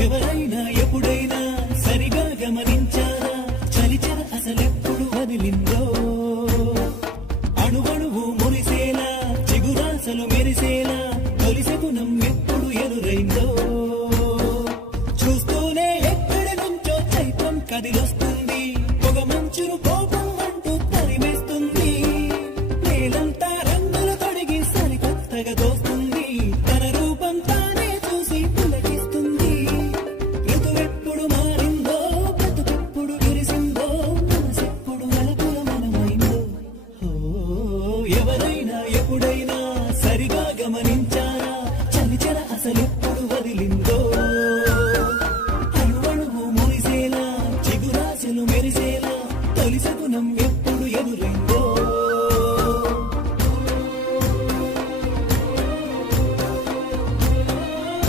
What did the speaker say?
ఎవరైనా ఎప్పుడైనా సరిగా గమనించారా చలిచర అసలెప్పుడు వదిలిందో అణువణువు మురిసేలా చిగురాసలు మెరిసేలా తొలిసెగుణం ఎప్పుడు ఎదురైందో చూస్తూనే ఎక్కడి నుంచో చైత్రం కదిలొస్తుంది పొగ మంచును కోపం అంటూ తరిమేస్తుంది నేలంతా రంగులు తొడిగి సరికొత్తగా దోస్తుంది తన రూపం తానే చూసి పులకిస్తుంది ఋతువెప్పుడు మారిందో బ్రతుకెప్పుడు విరిసిందో మనసెప్పుడు నలుపుల మనమైందో ఎవరైనా ఎప్పుడైనా సరిగా గమనించారా చలిచర అసలెప్పుడు వదిలిందో